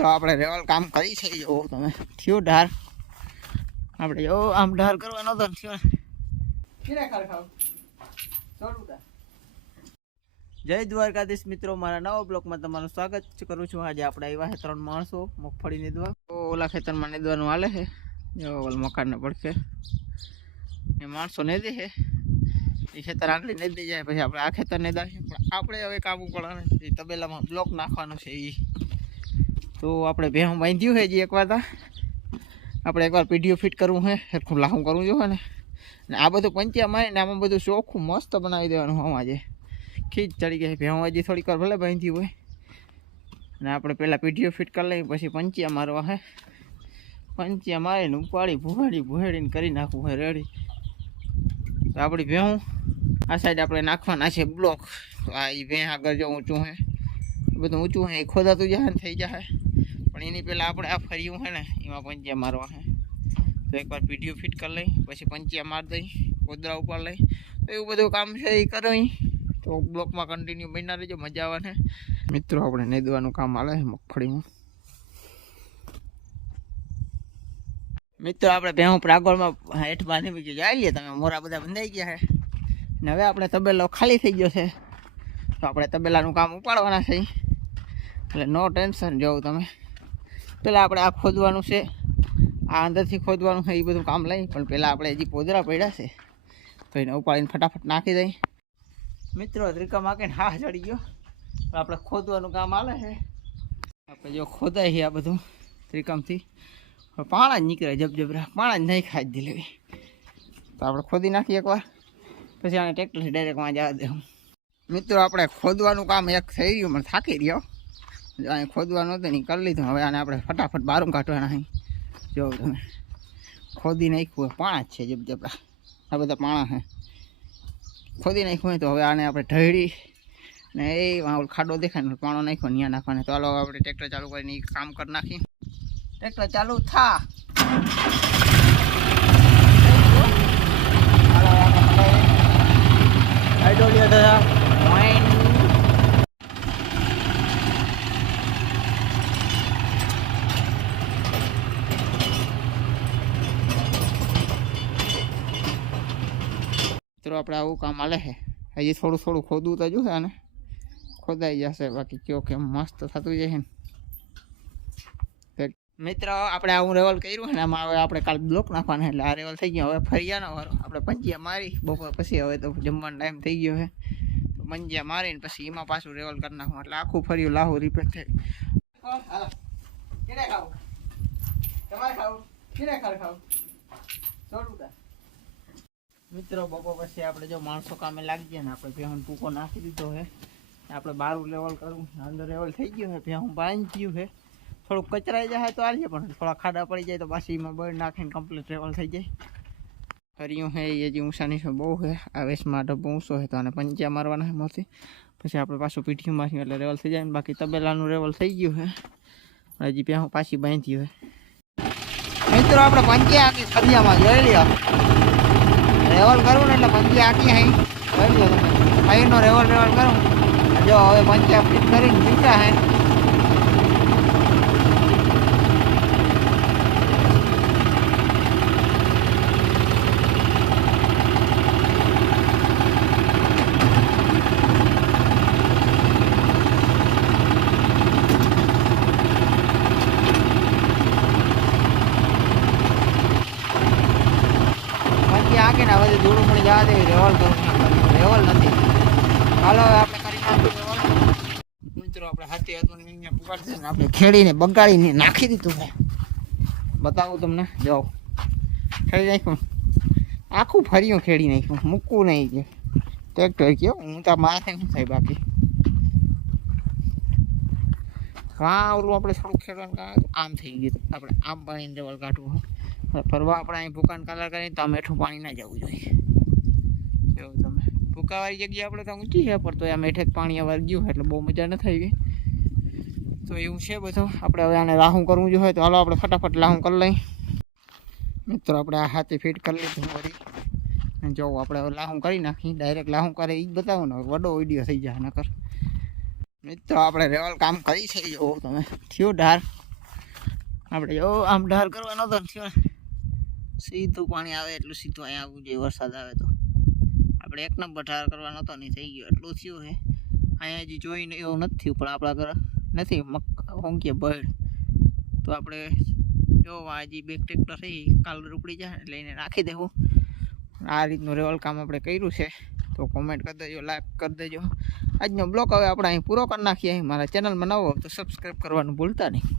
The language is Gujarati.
મિત્રો આપણે રેવલ કામ કરી છે. જો તમે થયું ઢાર. આપણે જો આમ ઢાર કરવાનો તો થયો. જય દ્વારકાધીશ મિત્રો મારા નવા બ્લોકમાં તમારું સ્વાગત કરું છું. આજે આપણે આવ્યા છે ત્રણ માણસો મગફળી નીંદવા તો ઓલા ખેતરમાં નીંદવાનું હાલે છે. જો ઓલ મકાનને પડખે. એ માણસો નીંદે છે. એ ખેતર આટલી નીંદી જાય પછી આપણે આ ખેતર નહીં છે પણ આપણે હવે કામ પડવાનું એ તબેલામાં બ્લોક નાખવાનો છે એ તો આપણે ભેહું બાંધ્યું છે જે એકવાર તા. આપણે એકવાર પીડીઓ ફિટ કરવું છે. સરખું લાહું કરવું જોઈએ ને ને આ બધું પંચ્યા મારીને આમાં બધું ચોખ્ખું મસ્ત બનાવી દેવાનું આમાં આજે ખીચ ચડી ગઈ ભેહું હજી થોડીક વાર ભલે બાંધ્યું હોય. ને આપણે પહેલાં પીડીઓ ફિટ કરી લઈએ, પછી પંચ્યા મારવા હે પંચ્યા મારીને ઉપાડી, ભૂહાડી, ભુહાડીને કરી નાખવું હોય રેડી તો આપણી ભેહું, આ સાઈડ આપણે નાખવાના છે બ્લોક આ એ ભેં આગળ જો ઊંચું હે બધું ઊંચું હે એ ખોદાતું જાય ને થઈ જાય પણ એની પહેલાં આપણે આ ફર્યું હોય ને, એમાં પંચ્યા મારવા હે. તો એકવાર પીઢીઓ ફિટ કરી લઈ, પછી પંચ્યા માર દઈ કોદરા ઉપર લઈ. તો એવું બધું કામ છે એ કરી તો બ્લોકમાં કન્ટિન્યુ બનના રહેજો, મજા આવે છે મિત્રો, આપણે નેદવાનું કામ આવે છે મગફળીમાં મિત્રો, આપણે ભેહું પ્રાગોળમાં હેઠ બાંધી મૂકી જાય લઈએ તમે મોરા બધા બંધાઈ ગયા છે ને હવે આપણે તબેલો ખાલી થઈ ગયો છે. તો આપણે તબેલાનું કામ ઉપાડવાના છે. એટલે નો ટેન્શન જોવું તમે. પહેલાં આપણે આ ખોદવાનું છે. આ અંદરથી ખોદવાનું છે, એ બધું કામ લઈ. પણ પહેલાં આપણે હજી પોદરા પડ્યા છે. તો એને ઉપાડીને ફટાફટ નાખી દઈ. મિત્રો ત્રિકા માગીને હા ચડી ગયો. આપણે ખોદવાનું કામ આવે છે. આપણે જો ખોદાય છે આ બધું ત્રિકમથી પાણા જ નીકળે જબજબરા. પાણા જ નહીં ખાઈ જ લેવી. તો આપણે ખોદી નાખીએ એકવાર. પછી આને ટ્રેક્ટરથી ડાયરેક્ટ વાંચા દેવું મિત્રો, આપણે ખોદવાનું કામ એક થઈ ગયું મને થાકી રહ્યો. અહીં ખોદવાનું હતું નહીં કરી લીધું. હવે આને આપણે ફટાફટ બારું કાઢવાના અહીં જો તમે ખોદી નાખ્યું હોય, પાણા જ છે જબજબરા આ બધા પાણા છે. ખોદી નાખ્યું હોય તો હવે આને આપણે ઢળી ને એ ખાડો દેખાય ને પાણો નાખ્યો ત્યાં નાખવાને. હાલો આપણે ટ્રેક્ટર ચાલુ કરીને કામ કરી નાખીએ. ટ્રેક્ટર ચાલુ થા હાલો આપણે હાઇડ્રોલિયા થયા વાઇન મિત્રો, આપણે આવું કામ હાલે છે. હજી થોડું થોડું ખોદવું તો જોશે આને. ખોદાઈ જશે, બાકી કયો કેમ મસ્ત થતું જાય ને. તો મિત્રો, આપણે આવું રેવલ કર્યું છે ને, આમાં હવે આપણે કાલ બ્લોક નાખવાના એટલે આ રેવલ થઈ ગયો. હવે ફરિયાનો વારો. આપણે પંચિયા મારી, બપોર પછી હવે તો જમવાનો ટાઈમ થઈ ગયો છે. તો પંચિયા મારીને પછી એમાં પાછું રેવલ કરી નાખવું એટલે આખું ફર્યું, લાહુ રિપેર થઈ હાલો. કેને ખાવું? તમારે ખાવું? કેને ખાર ખાવું? છોડું તાર મિત્રો, બપોર પછી આપણે જો માણસો કામે લાગી ગયા ને, આપણે ભેહું ટૂંકો નાખી દીધો છે. આપણે બારું લેવલ કરવું અંદર લેવલ થઈ ગયું છે, ભેહું બાંધી ગયું છે. થોડુંક કચરાઈ જાય તો આવીએ પણ થોડા ખાડા પડી જાય તો પાછી એમાં બળ નાખીને કમ્પ્લીટ લેવલ થઈ જાય. ફર્યું છે, એ જે ઊંસાની છે, બહુ છે. આ વેસમાં ડબ્બો ઊંચો છે તો આને પંચ્યા મારવાના છે મોથી. પછી આપણે પાછું પીઠી માર્યું એટલે રેવલ થઈ જાય ને, બાકી તબેલાનું રેવલ થઈ ગયું છે. હજી ભેહું પાછી બાંધી હોય મિત્રો, આપણે પંચ્યા આખી ફરિયામાં જોઈ લ્યો. રેવલ કરું ને એટલે પંચી આખી અહીં કરી દો તમે. અહીંનો રેવલ રેવલ કરું. જો હવે પંચી ફિટ કરીને જીતા હે પંચી આખી ને હવે ધૂળું પણ જવા દે રેવલ કરું રેવલ નથી. હાલો આપણે કરી નાખ્યું મિત્રો, આપણે હાથી હતું અહીંયા પુકારશે ને આપણે ખેડીને, બગાડીને નાખી દીધું છે. બતાવું તમને. જાઓ. ખેડી નાખ્યું. આખું ફર્યું ખેડી નાખ્યું. મૂકવું નહીં કે. ટ્રેક્ટર કયો? હું તો માથે શું થાય બાકી. હા ઓલું આપણે થોડુંક ખેડવાનું આમ થઈ ગયું આપણે આમ પાણીને ડબલ કાઢવું હોય ફરવા આપણે અહીં ભૂકાન કલર કરીને તો મેઠું પાણી ના જવું જોઈએ. જો તમે. ભૂકાવાળી જગ્યા આપણે તો ઊંચી છે, પણ તો આ મેઠે જ પાણી અવાર ગયું એટલે બહુ મજા ન થઈ ગઈ. તો એવું છે બધું. આપણે હવે આને રાહું કરવું જોઈએ તો હાલો આપણે ફટાફટ લાહું કરી લઈ મિત્રો, આપણે આ હાથે ફિટ કરી લીધું વળી. જો આપણે લાહું કરી નાખી ડાયરેક્ટ લાહું કરે એ જ બતાવો ને. વડો વીડિયો થઈ જાય નકર. મિત્રો, આપણે રેવલ કામ કરી છે. જો તમે. થયું ઢાર. આપણે જો આમ ઢાર કરવાનો તો થયો. સીધું પાણી આવે એટલું સીધું અહીંયા આવવું જોઈએ, વરસાદ આવે તો. આપણે એક નંબર ઠાર કરવાનો હતો નહીં, થઈ ગયો, એટલું થયું છે. અહીંયા હજી જોઈને એવું નથી પણ આપણા ઘર નથી હોંકીએ બળ. તો આપણે જો હજી બેક ટ્રેક્ટર થઈ કાલ ઉપડી જાય એને નાખી દેવું. આ રીતનું રેવલ કામ આપણે કર્યું છે. તો કોમેન્ટ કરી દેજો લાઈક કરી દેજો. આજનો બ્લોગ હવે આપણે અહીં પૂરો કરી નાખીએ. મારા ચેનલમાં નવો તો સબસ્ક્રાઈબ કરવાનું ભૂલતા નહીં.